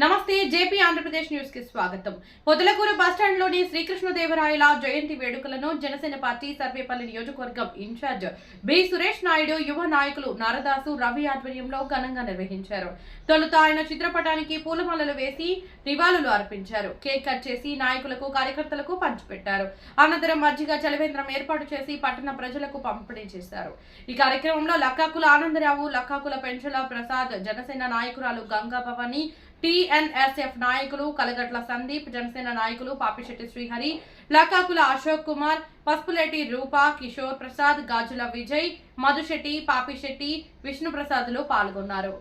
నమస్తే జేపీ ఆంధ్రప్రదేశ్ న్యూస్కి స్వాగతం. పొదలకూరు బస్టాండ్లోని శ్రీకృష్ణదేవరాయల జయంతి వేడుకలను జనసేన పార్టీ సర్వేపల్లి నియోజకవర్గం ఇన్ఛార్జ్ బి. సురేష్ నాయుడు యువ నాయకులు నారదాసు రవి ఆధ్వర్యంలో ఘనంగా నిర్వహించారు. తొలుత ఆయన చిత్రపటానికి పూలమాలలు వేసి నివాళులు అర్పించారు. కేక్ కట్ చేసి నాయకులకు కార్యకర్తలకు పంచిపెట్టారు. అనంతరం మజ్జిగ చలవేంద్రం ఏర్పాటు చేసి పట్టణ ప్రజలకు పంపిణీ చేశారు. ఈ కార్యక్రమంలో లక్కాకుల ఆనందరావు లక్కాకుల పెంచల ప్రసాద్ జనసేన నాయకురాలు గంగా భవాని టిఎన్ఎస్ఎఫ్ నాయకులు కలగట్ల సందీప్ జనసేన నాయకులు పాపిశెట్టి శ్రీహరి లకాకుల అశోక్ కుమార్ పసుపులేటి రూపా కిషోర్ ప్రసాద్ గాజుల విజయ్ మధుశెట్టి పాపిశెట్టి విష్ణుప్రసాద్లు పాల్గొన్నారు.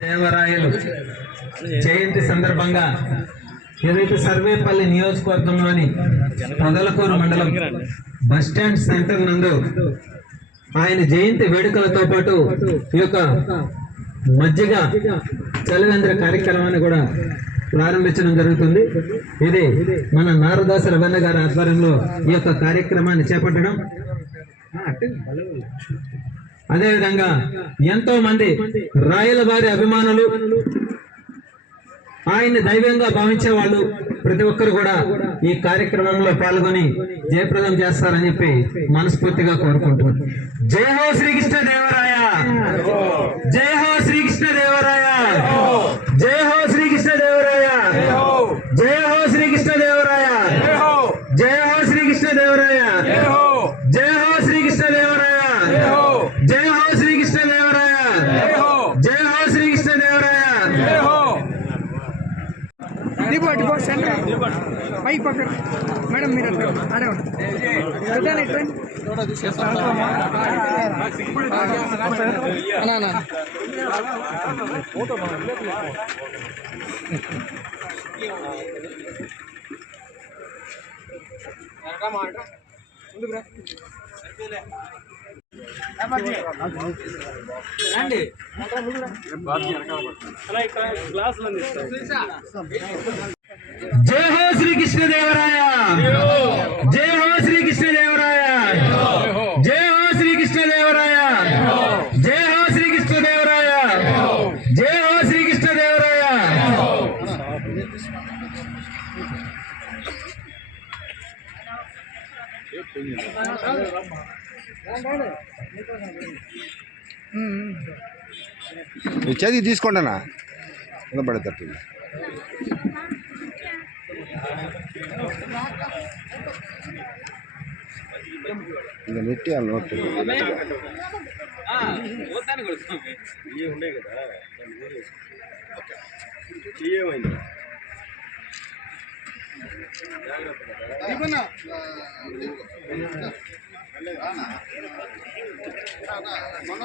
దేవరాయలు జయంతి సందర్భంగా ఏదైతే సర్వేపల్లి నియోజకవర్గంలోని పొదలకూరు మండలం బస్టాండ్ సెంటర్ నందు ఆయన జయంతి వేడుకలతో పాటు ఈ యొక్క మజ్జిగ చలివేంద్ర కార్యక్రమాన్ని కూడా ప్రారంభించడం జరుగుతుంది. ఇది మన నారదాస రవణ గారి ఆధ్వర్యంలో ఈ యొక్క కార్యక్రమాన్ని చేపట్టడం. అదేవిధంగా ఎంతో మంది రాయల వారి అభిమానులు ఆయన్ని దైవంగా భావించే వాళ్ళు ప్రతి ఒక్కరు కూడా ఈ కార్యక్రమంలో పాల్గొని జయప్రదం చేస్తారని చెప్పి మనస్ఫూర్తిగా కోరుకుంటున్నాను జై హో శ్రీకృష్ణ దేవరాయ! జై హో శ్రీకృష్ణ దేవరాయ! జై హో శ్రీకృష్ణ దేవరాయ! జై హో శ్రీకృష్ణ దేవరాయ! పట్టుకో సెంటర్ పై పక్క మేడం మీరు అట్లా ఆడే ఉండండి ట్రైన్ రండి. బాబు గ్లాసులు అందిస్తాం जय हो श्री कृष्ण देवराय। जय हो श्री कृष्ण देवराय। जय हो श्री कृष्ण देवराय। जय हो श्री कृष्ण देवराय। जय हो श्री कृष्ण देवराय। చేతికి తీసుకోండి అన్న இந்த நெட்டி அந்த நோட்டு ఏమైంది మన